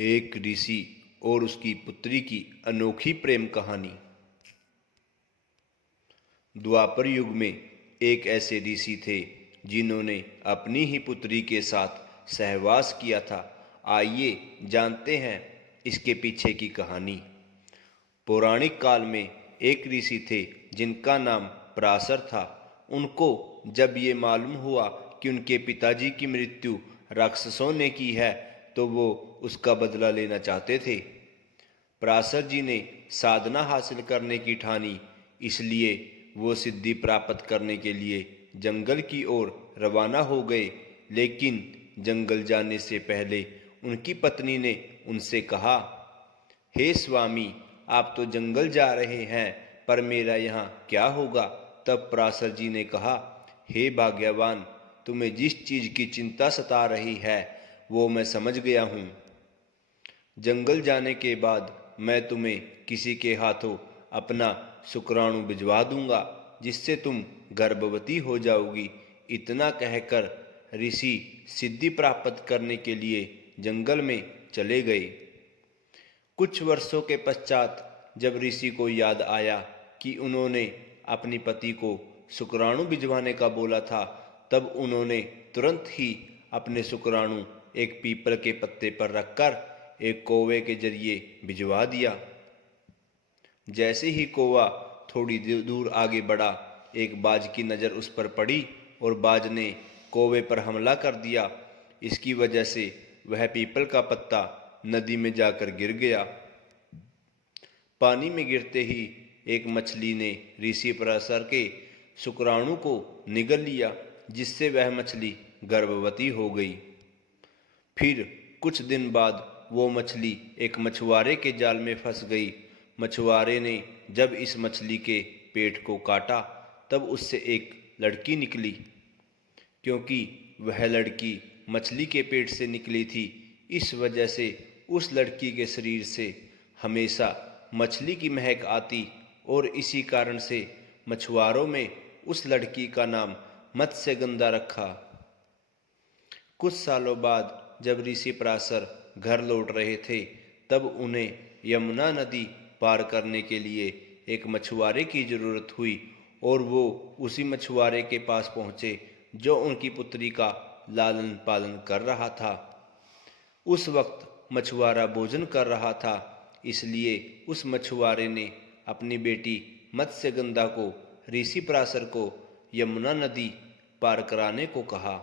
एक ऋषि और उसकी पुत्री की अनोखी प्रेम कहानी। द्वापर युग में एक ऐसे ऋषि थे जिन्होंने अपनी ही पुत्री के साथ सहवास किया था। आइए जानते हैं इसके पीछे की कहानी। पौराणिक काल में एक ऋषि थे जिनका नाम पराशर था। उनको जब ये मालूम हुआ कि उनके पिताजी की मृत्यु राक्षसों ने की है तो वो उसका बदला लेना चाहते थे। पराशर जी ने साधना हासिल करने की ठानी, इसलिए वो सिद्धि प्राप्त करने के लिए जंगल की ओर रवाना हो गए। लेकिन जंगल जाने से पहले उनकी पत्नी ने उनसे कहा, हे स्वामी, आप तो जंगल जा रहे हैं, पर मेरा यहाँ क्या होगा? तब पराशर जी ने कहा, हे भाग्यवान, तुम्हें जिस चीज की चिंता सता रही है वो मैं समझ गया हूँ। जंगल जाने के बाद मैं तुम्हें किसी के हाथों अपना शुक्राणु भिजवा दूंगा, जिससे तुम गर्भवती हो जाओगी। इतना कहकर ऋषि सिद्धि प्राप्त करने के लिए जंगल में चले गए। कुछ वर्षों के पश्चात जब ऋषि को याद आया कि उन्होंने अपनी पति को शुक्राणु भिजवाने का बोला था, तब उन्होंने तुरंत ही अपने शुक्राणु एक पीपल के पत्ते पर रखकर एक कौवे के जरिए भिजवा दिया। जैसे ही कौवा थोड़ी दूर आगे बढ़ा, एक बाज की नज़र उस पर पड़ी और बाज ने कौवे पर हमला कर दिया। इसकी वजह से वह पीपल का पत्ता नदी में जाकर गिर गया। पानी में गिरते ही एक मछली ने ऋषि पराशर के शुक्राणु को निगल लिया, जिससे वह मछली गर्भवती हो गई। फिर कुछ दिन बाद वो मछली एक मछुआरे के जाल में फंस गई। मछुआरे ने जब इस मछली के पेट को काटा, तब उससे एक लड़की निकली। क्योंकि वह लड़की मछली के पेट से निकली थी, इस वजह से उस लड़की के शरीर से हमेशा मछली की महक आती और इसी कारण से मछुआरों में उस लड़की का नाम मत्स्यगंधा रखा। कुछ सालों बाद जब ऋषि पराशर घर लौट रहे थे, तब उन्हें यमुना नदी पार करने के लिए एक मछुआरे की जरूरत हुई और वो उसी मछुआरे के पास पहुँचे जो उनकी पुत्री का लालन पालन कर रहा था। उस वक्त मछुआरा भोजन कर रहा था, इसलिए उस मछुआरे ने अपनी बेटी मत्स्यगंधा को ऋषि पराशर को यमुना नदी पार कराने को कहा।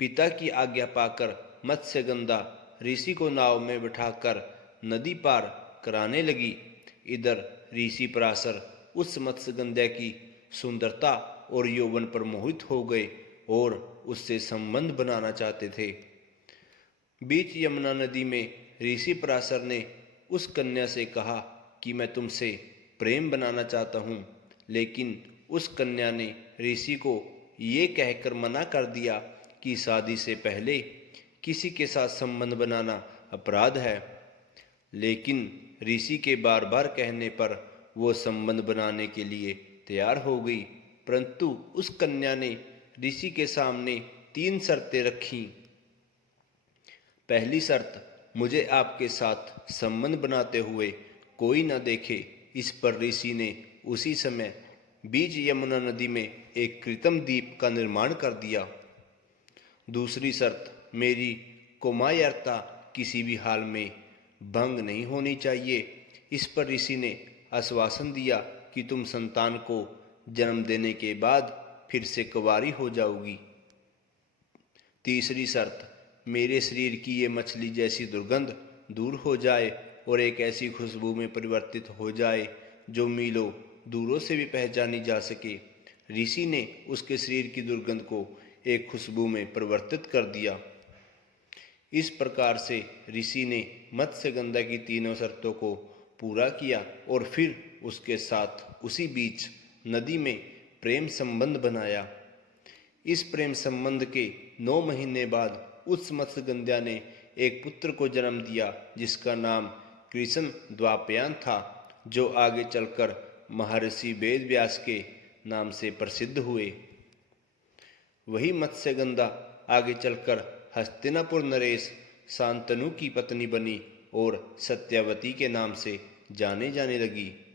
पिता की आज्ञा पाकर मत्स्यगंधा ऋषि को नाव में बिठाकर नदी पार कराने लगी। इधर ऋषि पराशर उस मत्स्यगंधा की सुंदरता और यौवन पर मोहित हो गए और उससे संबंध बनाना चाहते थे। बीच यमुना नदी में ऋषि पराशर ने उस कन्या से कहा कि मैं तुमसे प्रेम बनाना चाहता हूँ, लेकिन उस कन्या ने ऋषि को ये कहकर मना कर दिया कि शादी से पहले किसी के साथ संबंध बनाना अपराध है। लेकिन ऋषि के बार बार कहने पर वो संबंध बनाने के लिए तैयार हो गई, परंतु उस कन्या ने ऋषि के सामने 3 शर्तें रखीं। पहली शर्त, मुझे आपके साथ संबंध बनाते हुए कोई न देखे। इस पर ऋषि ने उसी समय बीच यमुना नदी में एक कृत्रिम द्वीप का निर्माण कर दिया। दूसरी शर्त, मेरी कोमायरता किसी भी हाल में भंग नहीं होनी चाहिए। इस पर ऋषि ने आश्वासन दिया कि तुम संतान को जन्म देने के बाद फिर से कुंवारी हो जाओगी। तीसरी शर्त, मेरे शरीर की ये मछली जैसी दुर्गंध दूर हो जाए और एक ऐसी खुशबू में परिवर्तित हो जाए जो मीलों दूरों से भी पहचानी जा सके। ऋषि ने उसके शरीर की दुर्गंध को एक खुशबू में परिवर्तित कर दिया। इस प्रकार से ऋषि ने मत्स्यगंधा की तीनों शर्तों को पूरा किया और फिर उसके साथ उसी बीच नदी में प्रेम संबंध बनाया। इस प्रेम संबंध के 9 महीने बाद उस मत्स्यगंधा ने एक पुत्र को जन्म दिया, जिसका नाम कृष्ण द्वापयान था, जो आगे चलकर महर्षि वेद व्यास के नाम से प्रसिद्ध हुए। वही मत्स्यगंधा आगे चलकर हस्तिनापुर नरेश शांतनु की पत्नी बनी और सत्यावती के नाम से जाने जाने लगी।